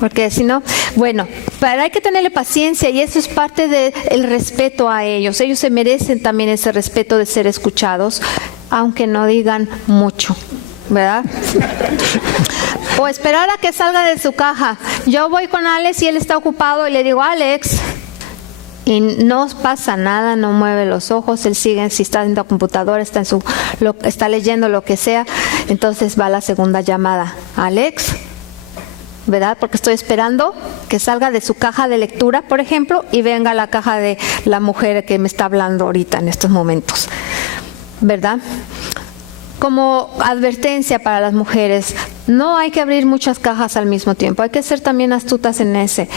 Porque si no, bueno, pero hay que tenerle paciencia, y eso es parte del respeto a ellos. Ellos se merecen también ese respeto de ser escuchados, aunque no digan mucho, ¿verdad? O esperar a que salga de su caja. Yo voy con Alex y él está ocupado y le digo, Alex, y no pasa nada, no mueve los ojos, él sigue, si está en la computadora, está leyendo lo que sea. Entonces va la segunda llamada, Alex, ¿verdad? Porque estoy esperando que salga de su caja de lectura, por ejemplo, y venga la caja de la mujer que me está hablando ahorita en estos momentos, ¿verdad? Como advertencia para las mujeres, no hay que abrir muchas cajas al mismo tiempo, hay que ser también astutas en ese.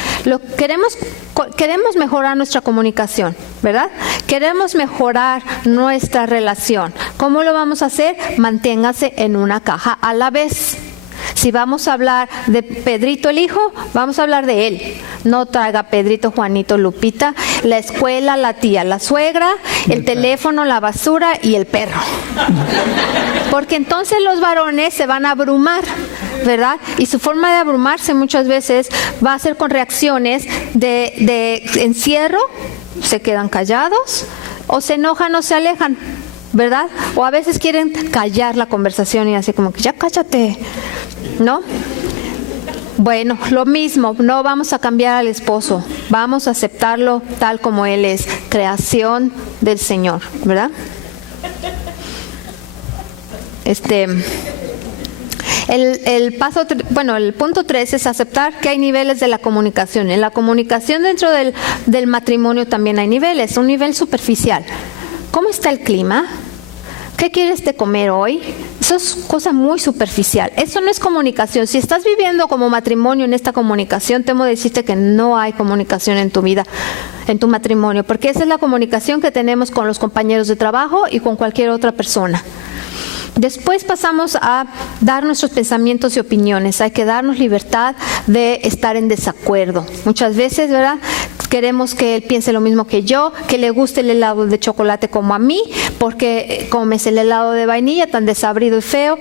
Queremos mejorar nuestra comunicación, ¿verdad? Queremos mejorar nuestra relación. ¿Cómo lo vamos a hacer? Manténgase en una caja a la vez. Si vamos a hablar de Pedrito el hijo, vamos a hablar de él. No traiga Pedrito, Juanito, Lupita, la escuela, la tía, la suegra, el teléfono, la basura y el perro. Porque entonces los varones se van a abrumar, ¿verdad? Y su forma de abrumarse muchas veces va a ser con reacciones de encierro, se quedan callados, o se enojan o se alejan, ¿verdad? O a veces quieren callar la conversación y así como que ya cállate, ¿no? Bueno, lo mismo, no vamos a cambiar al esposo, vamos a aceptarlo tal como él es, creación del Señor, ¿verdad? El punto 3 es aceptar que hay niveles de la comunicación. En la comunicación dentro del matrimonio también hay niveles. Un nivel superficial. ¿Cómo está el clima? ¿Qué quieres de comer hoy? Eso es cosa muy superficial. Eso no es comunicación. Si estás viviendo como matrimonio en esta comunicación, temo decirte que no hay comunicación en tu vida, en tu matrimonio, porque esa es la comunicación que tenemos con los compañeros de trabajo y con cualquier otra persona. Después pasamos a dar nuestros pensamientos y opiniones. Hay que darnos libertad de estar en desacuerdo. Muchas veces, ¿verdad? Queremos que él piense lo mismo que yo, que le guste el helado de chocolate como a mí, porque comes el helado de vainilla tan desabrido y feo.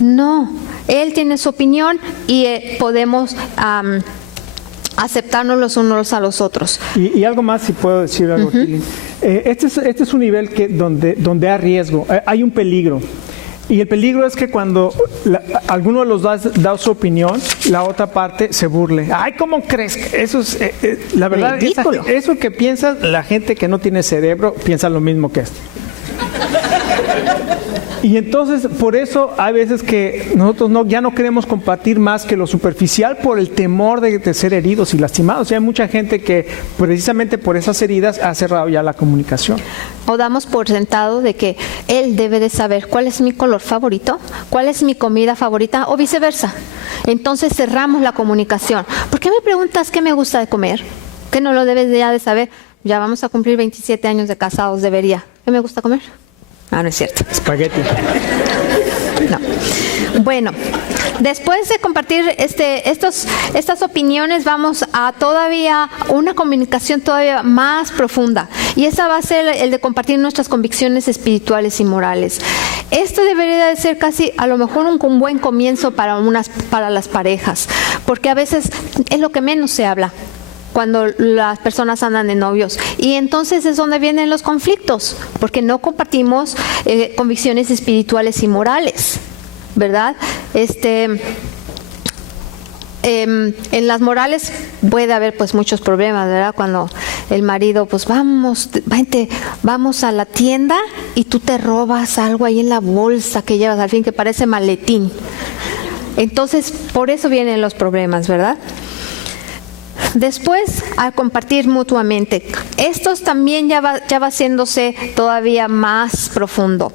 No, él tiene su opinión y podemos aceptarnos los unos a los otros. Y algo más, si puedo decir algo, Tilly. Este es un nivel donde hay riesgo, hay un peligro. Y el peligro es que cuando alguno de los dos da su opinión, la otra parte se burle. ¡Ay, cómo crees! Eso es, la verdad, eso que piensa la gente que no tiene cerebro, piensa lo mismo que esto. Y entonces, por eso hay veces que nosotros ya no queremos compartir más que lo superficial por el temor de ser heridos y lastimados. Y hay mucha gente que precisamente por esas heridas ha cerrado ya la comunicación. O damos por sentado de que él debe de saber cuál es mi color favorito, cuál es mi comida favorita o viceversa. Entonces cerramos la comunicación. ¿Por qué me preguntas qué me gusta de comer? ¿Que no lo debes ya de saber? Ya vamos a cumplir 27 años de casados, debería. ¿Qué me gusta comer? Ah, no es cierto. Espagueti. No. Bueno, después de compartir estas opiniones, vamos a todavía una comunicación todavía más profunda. Y esa va a ser el de compartir nuestras convicciones espirituales y morales. Esto debería de ser casi, a lo mejor, un buen comienzo para las parejas, porque a veces es lo que menos se habla cuando las personas andan de novios. Y entonces es donde vienen los conflictos, porque no compartimos convicciones espirituales y morales, ¿verdad? En las morales puede haber pues muchos problemas, ¿verdad? Cuando el marido, pues vamos a la tienda y tú te robas algo ahí en la bolsa que llevas, al fin que parece maletín. Entonces, por eso vienen los problemas, ¿verdad? Después, al compartir mutuamente, estos también ya va haciéndose todavía más profundo.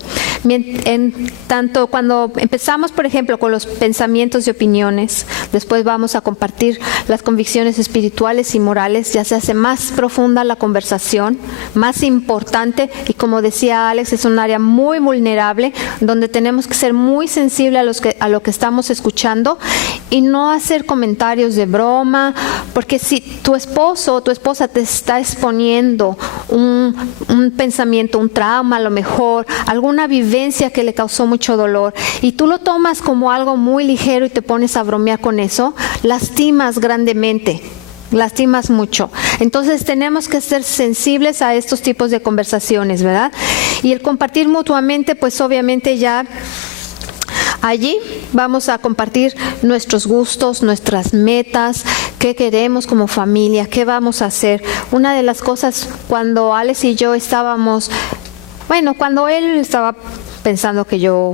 Tanto cuando empezamos, por ejemplo, con los pensamientos y opiniones, después vamos a compartir las convicciones espirituales y morales, ya se hace más profunda la conversación, más importante, y como decía Alex, es un área muy vulnerable, donde tenemos que ser muy sensibles a lo que estamos escuchando y no hacer comentarios de broma, porque si tu esposo o tu esposa te está exponiendo un pensamiento, un trauma, a lo mejor alguna vivencia que le causó mucho dolor, y tú lo tomas como algo muy ligero y te pones a bromear con eso, lastimas grandemente, lastimas mucho. Entonces tenemos que ser sensibles a estos tipos de conversaciones, ¿verdad? Y el compartir mutuamente, pues obviamente ya allí vamos a compartir nuestros gustos, nuestras metas, qué queremos como familia, qué vamos a hacer. Una de las cosas cuando Alex y yo estábamos, cuando él estaba pensando que yo,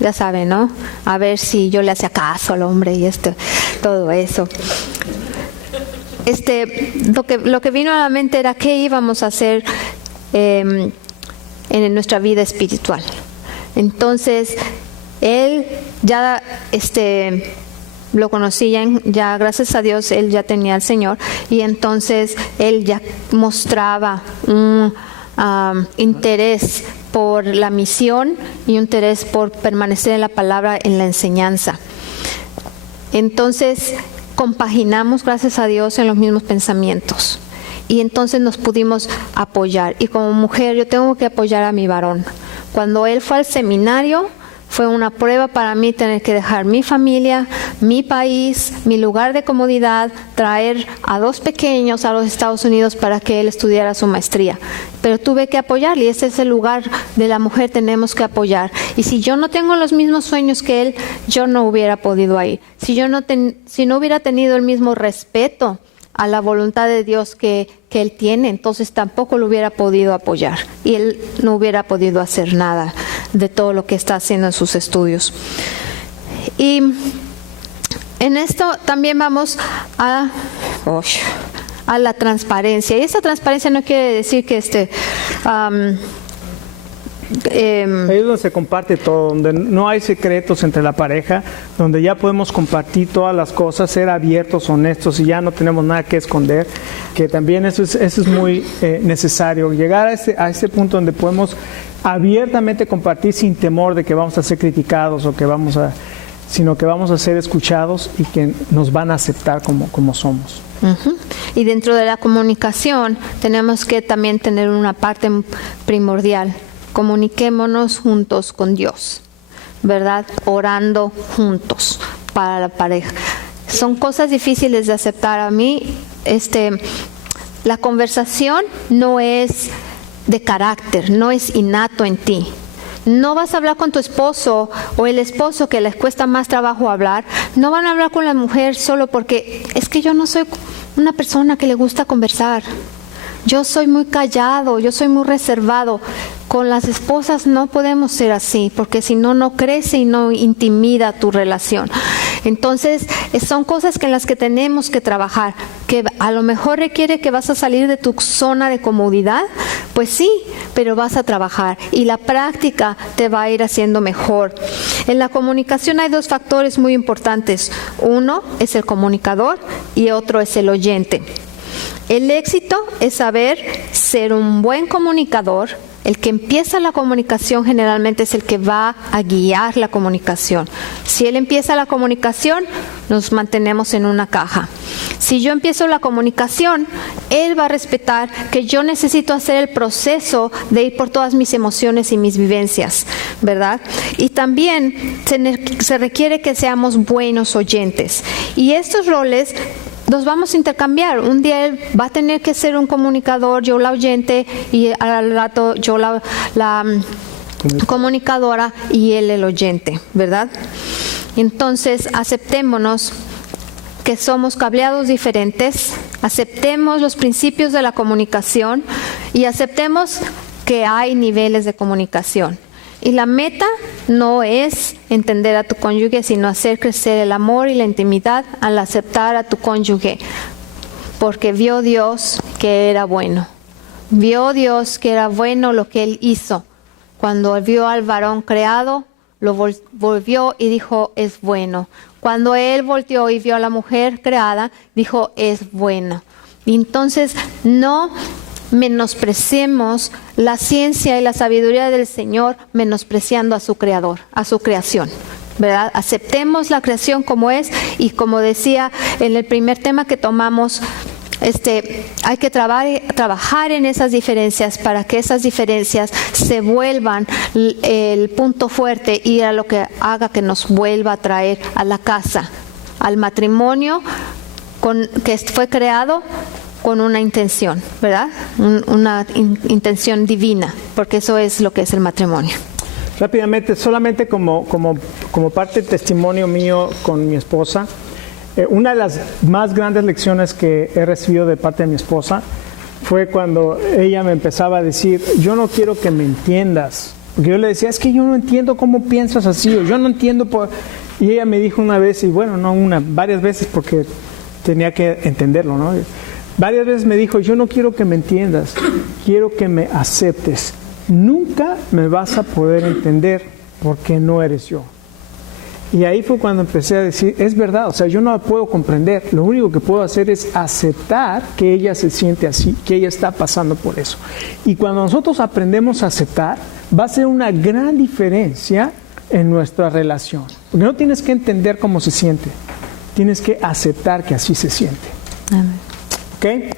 ya sabe, ¿no? A ver si yo le hacía caso al hombre y todo eso. Lo que vino a la mente era qué íbamos a hacer en nuestra vida espiritual. Entonces, él ya lo conocí, ya gracias a Dios él ya tenía al Señor, y entonces él ya mostraba un interés por la misión y un interés por permanecer en la palabra, en la enseñanza. Entonces compaginamos, gracias a Dios, en los mismos pensamientos, y entonces nos pudimos apoyar. Y como mujer yo tengo que apoyar a mi varón. Cuando él fue al seminario, fue una prueba para mí tener que dejar mi familia, mi país, mi lugar de comodidad, traer a 2 pequeños a los Estados Unidos para que él estudiara su maestría. Pero tuve que apoyarle, y ese es el lugar de la mujer, tenemos que apoyar. Y si yo no tengo los mismos sueños que él, yo no hubiera podido ir. Si no hubiera tenido el mismo respeto a la voluntad de Dios que él tiene, entonces tampoco lo hubiera podido apoyar, y él no hubiera podido hacer nada de todo lo que está haciendo en sus estudios. Y en esto también vamos a la transparencia. Y esa transparencia no quiere decir que ahí es donde se comparte todo, donde no hay secretos entre la pareja, donde ya podemos compartir todas las cosas, ser abiertos, honestos, y ya no tenemos nada que esconder, que también eso es muy necesario, llegar a este punto donde podemos abiertamente compartir sin temor de que vamos a ser criticados o sino que vamos a ser escuchados y que nos van a aceptar como somos. Uh-huh. Y dentro de la comunicación tenemos que también tener una parte primordial. Comuniquémonos juntos con Dios, ¿verdad? Orando juntos para la pareja. Son cosas difíciles de aceptar. A mí, la conversación no es de carácter, no es innato en ti. No vas a hablar con tu esposo o el esposo que les cuesta más trabajo hablar. No van a hablar con la mujer solo porque es que yo no soy una persona que le gusta conversar. Yo soy muy callado, yo soy muy reservado. Con las esposas no podemos ser así, porque si no, no crece y no intimida tu relación. Entonces, son cosas en las que tenemos que trabajar, que a lo mejor requiere que vas a salir de tu zona de comodidad, pues sí, pero vas a trabajar y la práctica te va a ir haciendo mejor. En la comunicación hay dos factores muy importantes. Uno es el comunicador y otro es el oyente. El éxito es saber ser un buen comunicador. El que empieza la comunicación generalmente es el que va a guiar la comunicación. Si él empieza la comunicación, nos mantenemos en una caja. Si yo empiezo la comunicación, él va a respetar que yo necesito hacer el proceso de ir por todas mis emociones y mis vivencias, ¿verdad? Y también se requiere que seamos buenos oyentes. Y estos roles los vamos a intercambiar. Un día él va a tener que ser un comunicador, yo la oyente, y al rato yo la comunicadora y él el oyente, ¿verdad? Entonces, aceptémonos que somos cableados diferentes, aceptemos los principios de la comunicación y aceptemos que hay niveles de comunicación. Y la meta no es entender a tu cónyuge, sino hacer crecer el amor y la intimidad al aceptar a tu cónyuge. Porque vio Dios que era bueno. Vio Dios que era bueno lo que Él hizo. Cuando vio al varón creado, lo volvió y dijo, es bueno. Cuando Él volteó y vio a la mujer creada, dijo, es bueno. Y entonces no menospreciemos la ciencia y la sabiduría del Señor menospreciando a su creador, a su creación, ¿verdad? Aceptemos la creación como es y como decía en el primer tema que tomamos, hay que trabajar en esas diferencias para que esas diferencias se vuelvan el punto fuerte y a lo que haga que nos vuelva a traer a la casa, al matrimonio que fue creado con una intención, ¿verdad? Una intención divina, porque eso es lo que es el matrimonio. Rápidamente, solamente como parte del testimonio mío con mi esposa, una de las más grandes lecciones que he recibido de parte de mi esposa fue cuando ella me empezaba a decir, yo no quiero que me entiendas. Porque yo le decía, es que yo no entiendo cómo piensas así, o yo no entiendo Y ella me dijo una vez, y bueno, no una, varias veces porque tenía que entenderlo, ¿no? Varias veces me dijo, yo no quiero que me entiendas, quiero que me aceptes. Nunca me vas a poder entender porque no eres yo. Y ahí fue cuando empecé a decir, es verdad, o sea, yo no la puedo comprender. Lo único que puedo hacer es aceptar que ella se siente así, que ella está pasando por eso. Y cuando nosotros aprendemos a aceptar, va a ser una gran diferencia en nuestra relación. Porque no tienes que entender cómo se siente, tienes que aceptar que así se siente. Amén. ¿Ok?